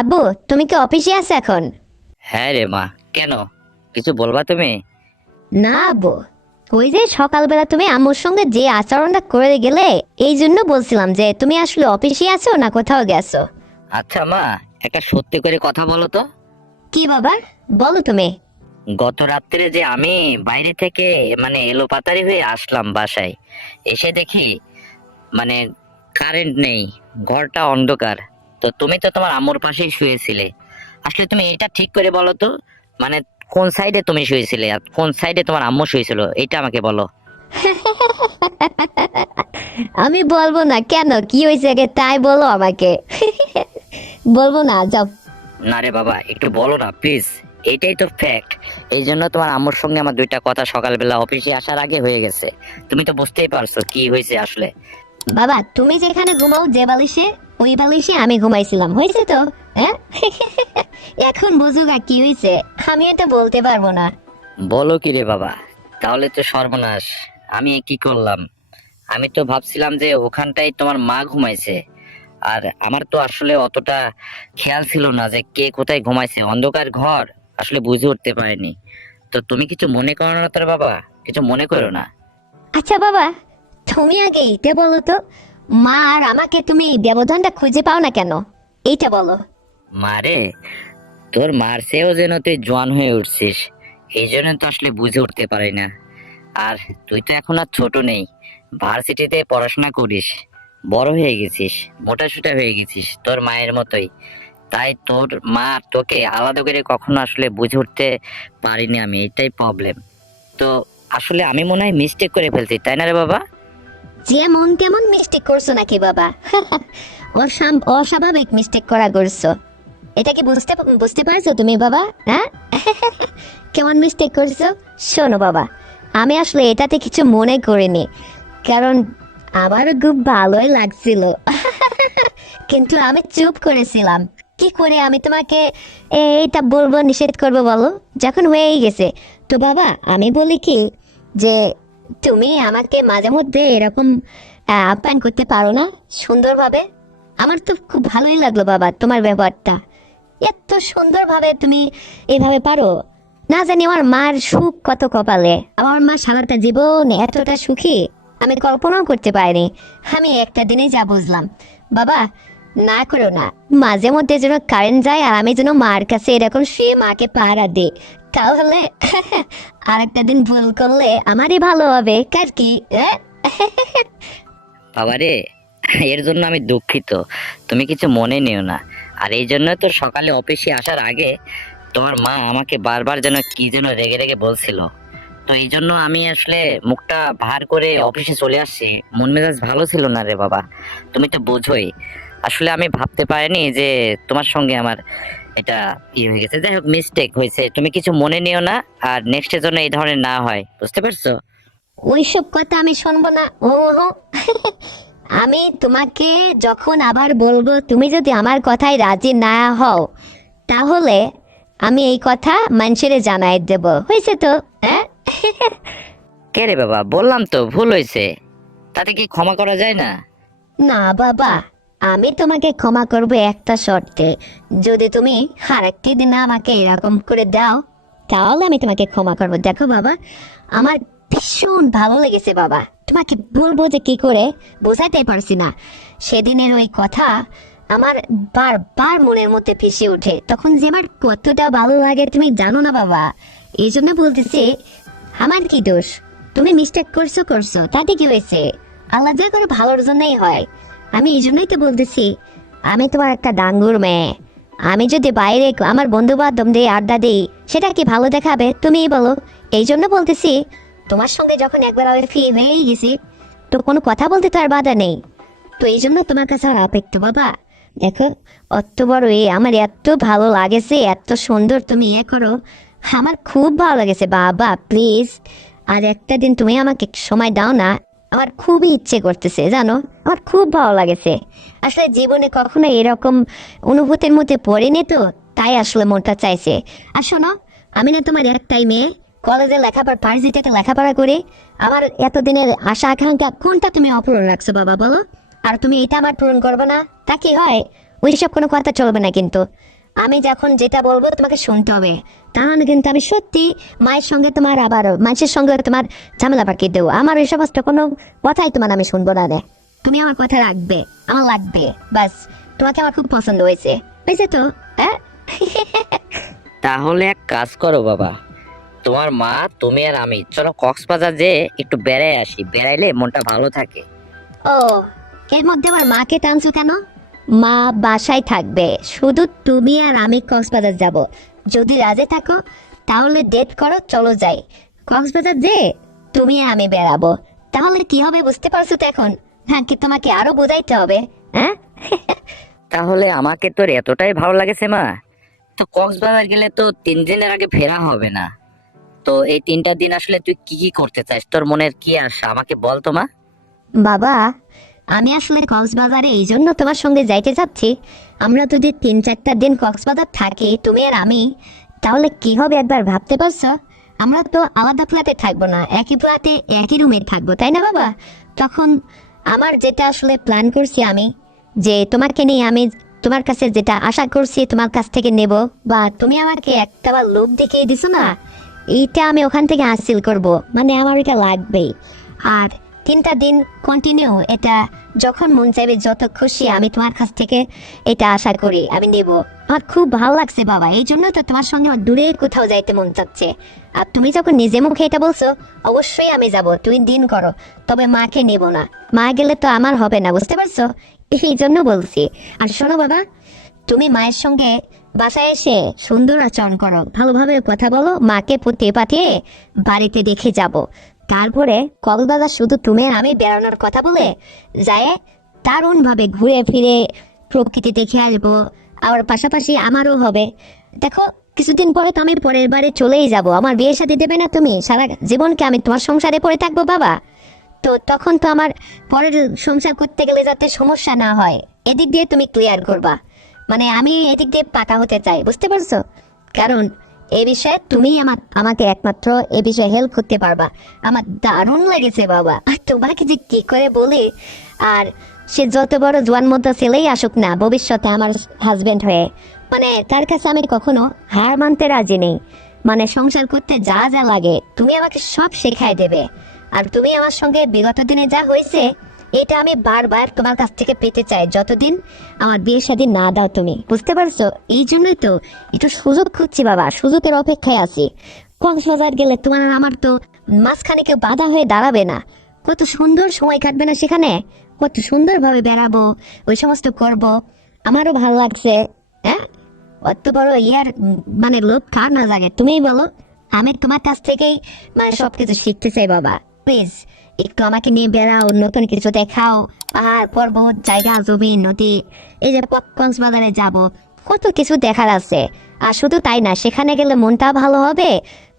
আব্বু, তুমি কি অফিসে আছো এখন? হ্যাঁ রে মা, কেন? কিছু বলবা তুমি? না আব্বু, ওই যে সকালবেলা তুমি আম্মুর সঙ্গে যে আচরণটা করে গেলে, এই জন্য বলছিলাম যে তুমি আসলে অফিসে আছো না কোথাও গেছো। আচ্ছা মা, একটা সত্যি করে কথা বলো তো। কি বাবা, বলো তুমি। গত রাত্রে যে আমি বাইরে থেকে এলোপাতাড়ি হয়ে আসলাম বাসায়, এসে দেখি মানে কারেন্ট নেই, ঘরটা অন্ধকার। তো তুমি তো তোমার আম্মুর পাশেই শুয়েছিলে। আসলে তুমি এটা ঠিক করে বলো তো, মানে কোন সাইডে তুমি শুয়েছিলে আর কোন সাইডে তোমার আম্মু শুয়েছিল, এটা আমাকে বলো। আমি বলবো না কেন, কি হয়েছে আগে তাই বলো আমাকে। বলবো না, যাও। না রে বাবা, একটু বলো না প্লিজ। এটাই তো ফ্যাক্ট। এই জন্য তোমার আম্মুর সঙ্গে আমার দুইটা কথা সকালবেলা অফিসে আসার আগে হয়ে গেছে। তুমি তো বুঝতেই পারছো কি হয়েছে আসলে। বাবা, তুমি যেখানে ঘুমাও যে বালিশে, ওই বালিশে আমি ঘুমাইছিলাম, হয়েছে তো? হ্যাঁ। এখন বুঝুক আর কি হয়েছে, আমি এটা বলতে পারবো না। বলো কি রে বাবা, তাহলে তো সর্বনাশ। আমি কি করলাম? আমি তো ভাবছিলাম যে ওখানটাই তোমার মা ঘুমাইছে। আর আমার তো আসলে অতটা খেয়াল ছিল না যে কে কোথায় ঘুমাইছে, অন্ধকার ঘর, আসলে বুঝে উঠতে পারিনি। তো তুমি কিছু মনে করো না তোর বাবা, কিছু মনে করো না। আচ্ছা বাবা, তুমি আগে এটা বলো তো, মা আর আমাকে তুমি ব্যবধানটা খুঁজে পাও না কেন, এইটা বলো। মারে, তোর মার চেয়েও যেন তুই জোয়ান হয়ে উঠছিস, এই জন্য তো আসলে বুঝে উঠতে পারি না। আর তুই তো এখন আর ছোট নেই, ভার্সিটিতে পড়াশোনা করিস, বড় হয়ে গেছিস, মোটাসোটা হয়ে গেছিস তোর মায়ের মতোই। তাই তোর মা তোকে আলাদা করে কখনো আসলে বুঝে উঠতে পারিনি আমি, এটাই প্রবলেম। তো আসলে আমি মনে হয় মিস্টেক করে ফেলছি, তাই না রে বাবা? যেমন তেমন মিস্টেক করছো নাকি বাবা? অস্বাভাবিক মিস্টেক করা করছো, এটা কি বুঝতে বুঝতে পারছো তুমি বাবা? হ্যাঁ। কেমন মিস্টেক করছো? শোনো বাবা, আমি আসলে এটাতে কিছু মনে করিনি, কারণ আমারও খুব ভালোই লাগছিল। কিন্তু আমি চুপ করেছিলাম। কি করে আমি তোমাকে এইটা বলবো, নিষেধ করবো বলো, যখন হয়েই গেছে। তো বাবা, আমি বলি কি, যে তুমি আমাকে মাঝে মধ্যে এরকম আপ্যায়ন করতে পারো না সুন্দরভাবে? আমার তো খুব ভালোই লাগলো বাবা তোমার ব্যাপারটা, এত সুন্দরভাবে তুমি এভাবে পারো। না জানি আমার মার সুখ কত কপালে, আমার মা সারাটা জীবন এতটা সুখী আমি কল্পনাও করতে পারিনি। আমি একটা দিনে যা বুঝলাম বাবা, না করো না, মাঝে মধ্যে যেন কারেন্ট যায় আর আমি যেন মার কাছে এরকম শুয়ে মাকে পাহারা দিই, তাহলে আর একটা দিন ভুল করলে আমারই ভালো হবে, কার কি? বাবারে, এর জন্য আমি দুঃখিত, তুমি কিছু মনে নিও না। আর এই জন্য তো সকালে অফিসে আসার আগে তোমার মা আমাকে বারবার যেন কি যেন রেগে রেগে বলছিল। তো এই জন্য আমি আসলে মুখটা ভার করে অফিসে চলে আসছি, মন মেজাজ ভালো ছিল না রে বাবা। তুমি তো বোঝোই, আসলে আমি ভাবতে পারিনি যে তোমার সঙ্গে আমার এটা হয়ে গেছে। যাই হোক, মিস্টেক হয়েছে, তুমি কিছু মনে নিও না। আর নেক্সটের জন্য এই ধরনের না হয়, বুঝতে পারছো? ওইসব কথা আমি শুনবো না। ও হো। আমি তোমাকে যখন আবার বলবো, তুমি যদি আমার কথায় রাজি না হও, তাহলে আমি এই কথা মানুষের জানাই দেব, হয়েছে তো? হ্যাঁ। কে রে বাবা, বললাম তো ভুল হয়েছে, তাতে কি ক্ষমা করা যায় না? না বাবা, আমি তোমাকে ক্ষমা করবো একটা শর্তে, যদি তুমি আরেকটি দিন আমাকে এরকম করে দাও, তাহলে আমি তোমাকে ক্ষমা করবো। দেখো বাবা, আমার ভীষণ ভালো লেগেছে বাবা, তোমাকে বলবো যে কি করে বোঝাতে পারছি না। সেদিনের ওই কথা আমার বারবার মনের মধ্যে ভেসে ওঠে, তখন যে আমার কতটা ভালো লাগে তুমি জানো না বাবা। এই জন্য বলতেছি, আমার কি দোষ? তুমি মিস্টেক করছো করছো, তাতে কি হয়েছে? আল্লাহ যা করে ভালোর জন্যই হয়। আমি এই জন্যই তো বলতেছি, আমি তোমার একটা ডাঙ্গুর মেয়ে, আমি যদি বাইরে আমার বন্ধু বান্ধব দিয়ে আড্ডা দিই, সেটা কি ভালো দেখাবে তুমিই বলো? এই জন্য বলতেছি, তোমার সঙ্গে যখন একবার আমি ফ্রি হয়েই গেছি, তো কোনো কথা বলতে তো আর বাধা নেই। তো এই জন্য তোমার কাছে আমার অপেক্ষা বাবা। দেখো, অত বড় আমার এত ভালো লাগেছে, এত সুন্দর তুমি করো, আমার খুব ভালো লাগেছে বাবা। প্লিজ আর একটা দিন তুমি আমাকে সময় দাও না, আমার খুবই ইচ্ছে করতেছে জানো, আমার খুব ভালো লাগেছে। আসলে জীবনে কখনো এরকম অনুভূতির মধ্যে পড়েনি তো, তাই আসলে মনটা চাইছে। আর শোনো, আমি না তোমার একটাই মেয়ে, কলেজে লেখাপড়া ভার্সিটিতে লেখাপড়া করে আমার এতদিনের আশা আকাঙ্ক্ষা কোনটা তুমি অপূরণ রাখছো বাবা বলো? আর তুমি এটা আমার পূরণ করবে না, তা কি হয়? ওইসব কোনো কথা চলবে না কিন্তু। আমি যখন যেটা বলবো তোমাকে শুনতে হবে, তাহলে কিন্তু আমি সত্যি মায়ের সঙ্গে তোমার আবার মাছের সঙ্গে তোমার ঝামেলা পাকিয়ে দেবো। আমার ওই সমস্ত কোনো কথাই তোমার আমি শুনবো না রে। তুমি আমার কথা রাখবে, আমার লাগবে, বাস। তোমাকে আমার খুব পছন্দ হয়েছে, হয়েছে তো? হ্যাঁ। তাহলে এক কাজ করো বাবা, তোমার মা, তুমি আর আমি চলো কক্সবাজার যে একটু বেড়াই আসি, বেড়াইলে মনটা ভালো থাকে। ও, এর মধ্যে আবার মাকে টানছো কেন? মা বাসায় থাকবে, শুধু তুমি আর আমি কক্সবাজার যাব। যদি রাজি থাকো তাহলে ডেট করো, চলো যাই কক্সবাজার। যে তুমি আর আমি বেড়াবো, তাহলে কি হবে বুঝতে পারছো তো এখন? হ্যাঁ, কি তোমাকে আরো বোঝাইতে হবে? হ্যাঁ। তাহলে আমাকে তোর এতটাই ভালো লাগেছে মা, তো কক্সবাজার গেলে তো 3 দিনের আগে ফেরা হবে না। তো এই 3টা দিন আসলে তুই কি কি করতে চাস, তোর মনের কি আশা আমাকে বল তো মা। বাবা, আমি আসলে কক্সবাজারে এই জন্য তোমার সঙ্গে যাইতে চাচ্ছি। আমরা যদি 3-4টা দিন কক্সবাজার থাকি তুমি আর আমি, তাহলে কি হবে একবার ভাবতে পারছো? আমরা তো আলাদা ফ্ল্যাটে থাকবো না, একই ফ্ল্যাটে একই রুমে থাকবো, তাই না বাবা? তখন আমার যেটা আসলে প্ল্যান করছি আমি, যে তোমাকে নিয়ে আমি তোমার কাছে যেটা আশা করছি তোমার কাছ থেকে নেব, বা তুমি আমাকে একটা বার লোভ দেখিয়ে দিছো না, এইটা আমি ওখান থেকে হাসিল করব, মানে আমার এটা লাগবেই। আর 3টা দিন কন্টিনিউ, এটা যখন মন চাইবে যত খুশি আমি তোমার কাছ থেকে এটা আশা করি আমি নেব। আমার খুব ভালো লাগছে বাবা, এই জন্য তো তোমার সঙ্গে আমার দূরে কোথাও যাইতে মন চাচ্ছে। আর তুমি যখন নিজে মুখে এটা বলছো, অবশ্যই আমি যাব, তুমি দিন করো। তবে মাকে নেব না, মা গেলে তো আমার হবে না, বুঝতে পারছো? এই জন্য বলছি। আর শোনো বাবা, তুমি মায়ের সঙ্গে বাসায় এসে সুন্দর আচরণ করো, ভালোভাবে কথা বলো, মাকে পুঁতে পাঠিয়ে বাড়িতে দেখে যাব। তারপরে কক্সবাজার শুধু তুমি আর আমি বেড়ানোর কথা বলে যায়, দারুণভাবে ঘুরে ফিরে প্রকৃতি দেখে আসবো। আর পাশাপাশি আমারও হবে। দেখো, কিছুদিন পরে তো আমি পরের বাড়ি চলেই যাব, আমার বিয়ের সাথে দেবে না তুমি? সারা জীবনকে আমি তোমার সংসারে পড়ে থাকবো বাবা। তো তখন তো আমার পরের সংসার করতে গেলে যাতে সমস্যা না হয়, এদিক দিয়ে তুমি ক্লিয়ার করবা। মানে আমি এদিক দিয়ে পাকা হতে চাই, বুঝতে পারছো? কারণ এই বিষয়ে তুমি আমাকে একমাত্র এ বিষয়ে হেল্প করতে পারবা। আমার দারুণ লেগেছে বাবা, আর তোমাকে যে কি করে বলি। আর সে যত বড় জোয়ান মতো ছেলেই আসুক না ভবিষ্যতে আমার হাজবেন্ড হয়ে, মানে তার কাছে আমি কখনো হার মানতে রাজি নেই। মানে সংসার করতে যা যা লাগে তুমি আমাকে সব শেখাই দেবে। আর তুমি আমার সঙ্গে বিগত দিনে যা হয়েছে, এটা আমি বারবার তোমার কাছ থেকে পেতে চাই, যতদিন আমার বিয়ে শাদী না দাও তুমি, বুঝতে পারছো? এই জন্যই তো একটু সুযোগ খুঁজছি বাবা, সুযোগের অপেক্ষায় আছি। কক্সবাজার গেলে তোমার আর আমার তো মাঝখানে কেউ বাধা হয়ে দাঁড়াবে না। কত সুন্দর সময় কাটবে না সেখানে, কত সুন্দরভাবে বেড়াবো, ওই সমস্ত করব। আমারও ভালো লাগছে। হ্যাঁ, অত বড় মানে লোভ কার না লাগে তুমিই বলো? আমি তোমার কাছ থেকেই মানে সবকিছু শিখতে চাই বাবা। প্লিজ একটু আমাকে নিয়ে বেড়াও, নতুন কিছু দেখাও, পাহাড় পর্বত, জায়গা, জমি, নদী। এই যে কক্সবাজারে যাব, কত কিছু দেখার আছে। আর শুধু তাই না, সেখানে গেলে মনটা ভালো হবে,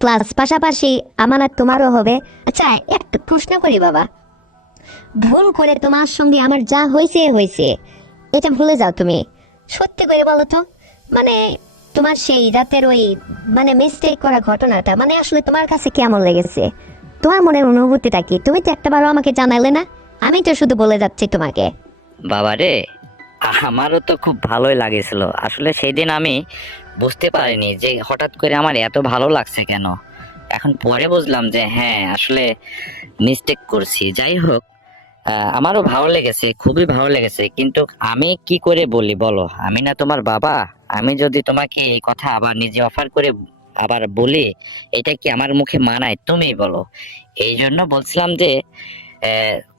প্লাস পাশাপাশি আমার আর তোমারও হবে। আচ্ছা, একটা প্রশ্ন করি বাবা, ভুল করে তোমার সঙ্গে আমার যা হয়েছে হয়েছে, এটা ভুলে যাও তুমি। সত্যি করে বলো তো, মানে তোমার সেই রাতের ওই মানে মিস্টেক করা ঘটনাটা মানে আসলে তোমার কাছে কেমন লেগেছে? তোমার মনের অনুভূতিটা কি? তুমি তো একটাবারও আমাকে জানালে না, আমি তো শুধু বলে যাচ্ছি তোমাকে। বাবা রে, আমারও তো খুব ভালোই লাগেছিল। আসলে সেই দিন আমি বুঝতে পারিনি যে হঠাৎ করে আমার এত ভালো লাগছে কেন। এখন পরে বুঝলাম যে হ্যাঁ, আসলে মিস্টেক করছি। যাই হোক, আমারও ভালো লেগেছে, খুবই ভালো লেগেছে। কিন্তু আমি কি করে বলি বলো, আমি না তোমার বাবা। আমি যদি তোমাকে এই কথা আবার নিজে অফার করে আবার বলি, এটা কি আমার মুখে মানায়? তুমিই বলো। এই জন্য বলছিলাম যে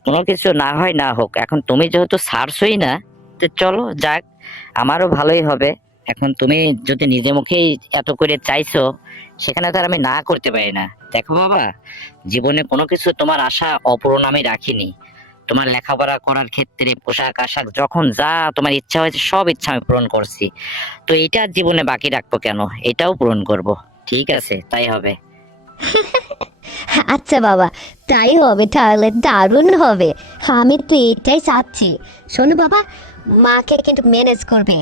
কোনো কিছু না হয় না হোক, এখন তুমি যেহেতু ছাড়ছই না, তো চলো যাক, আমারও ভালোই হবে। এখন তুমি যদি নিজে মুখেই এত করে চাইছো, সেখানে তো আর আমি না করতে পারি না। দেখো বাবা, জীবনে কোনো কিছু তোমার আশা অপূরণ আমি রাখিনি। তোমার লেখাপড়া করার ক্ষেত্রে, পোশাক আশাক, যখন যা তোমার ইচ্ছা হয়েছে সব ইচ্ছা আমি পূরণ করছি। তো এটা জীবনে বাকি রাখবো কেন, এটাও পূরণ করব। ঠিক আছে, তাই হবে। আচ্ছা বাবা, তাই হবে, তাহলে দারুণ হবে। আমি তো এটাই চাচ্ছি। শোনো বাবা, মাকে কিন্তু ম্যানেজ করবে।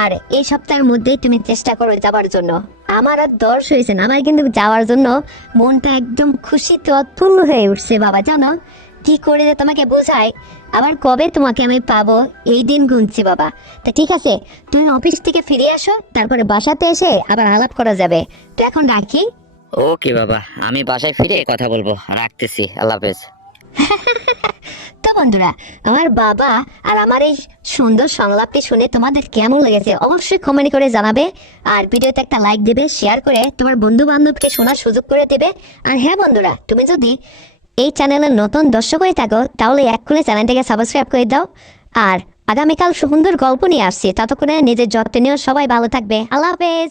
আর এই সপ্তাহের মধ্যেই তুমি চেষ্টা করো যাবার জন্য। আমার আর দর্শ হয়েছে না, আমার কিন্তু যাওয়ার জন্য মনটা একদম খুশিতে অতুল্য হয়ে উঠছে বাবা, জানো? কি করে যে তোমাকে বোঝাই, আবার কবে তোমাকে আমি পাবো এই দিন গুনছি বাবা। তা ঠিক আছে, তুমি অফিস থেকে ফিরে আসো, তারপরে বাসাতে এসে আবার আলাপ করা যাবে। তো এখন রাখি। ওকে বাবা, আমি বাসায় ফিরে কথা বলবো, রাখতেছি, আল্লাহ হাফেজ। তো বন্ধুরা, আমার বাবা আর আমার এই সুন্দর সংলাপটি শুনে তোমাদের কেমন লেগেছে অবশ্যই কমেন্ট করে জানাবে। আর ভিডিওতে একটা লাইক দেবে, শেয়ার করে তোমার বন্ধু বান্ধবকে শোনার সুযোগ করে দেবে। আর হ্যাঁ বন্ধুরা, তুমি যদি এই চ্যানেলের নতুন দর্শক হয়ে থাকো তাহলে এক্ষুনি চ্যানেলটাকে সাবস্ক্রাইব করে দাও। আর আগামীকাল সুন্দর গল্প নিয়ে আসছি, ততক্ষণে নিজের যত্ন নিও, সবাই ভালো থাকবে, আল্লাহ হাফেজ।